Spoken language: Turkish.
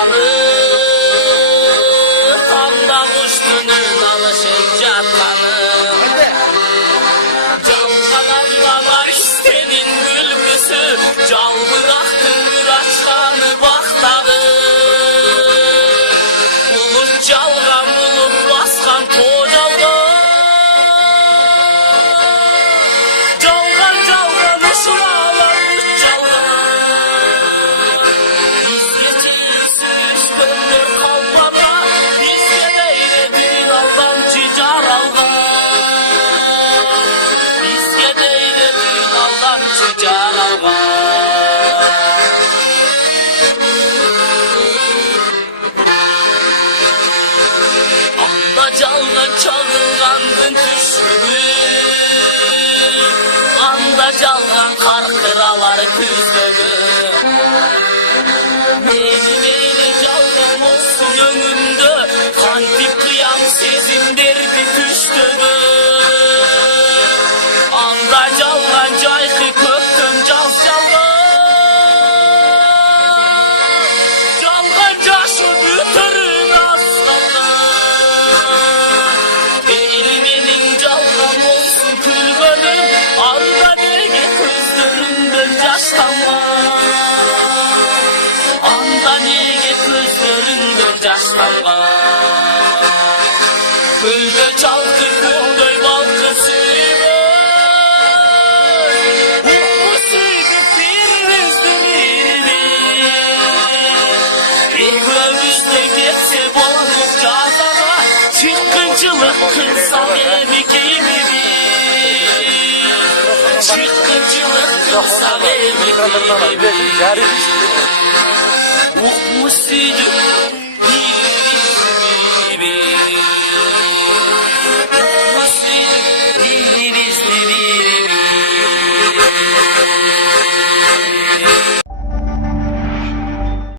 atkanı Tanda kuştunun alışıp yatkanı Çalkananlar istenin gülgüsü Cal bıraktın açkanı baktağı Bulut çalgan bulut baskan toğalgan Çalgan ışılalar üç çalgan Bizge çeyisiz gönlür kalmada Bizge deyre bir aldan cicar algan Bizge deyre bir aldan cicar algan Anda çalgan çalgandın düşümü Anda çalgan karkıralar küzdögü Meyli çalgan olsun önünde Kantip kıyam sezim derdi düştügü Anda çalgan caykı köktüm caz çalgan Çalgan caşı bütürün aslanlar Eğilmenin çalgan olsun külgönüm Anda nege közlerinde yaşlanma Anda nege közlerinde yaşlanma Gölge çaldı buğday balkı suyumu Bu suydu birinizdir birini Ekmeğimizde geçse bolumuz cazana Çıkkıncılık kılsam evi giyimi Çıkkıncılık kılsam evi giyimi Ukmusuydu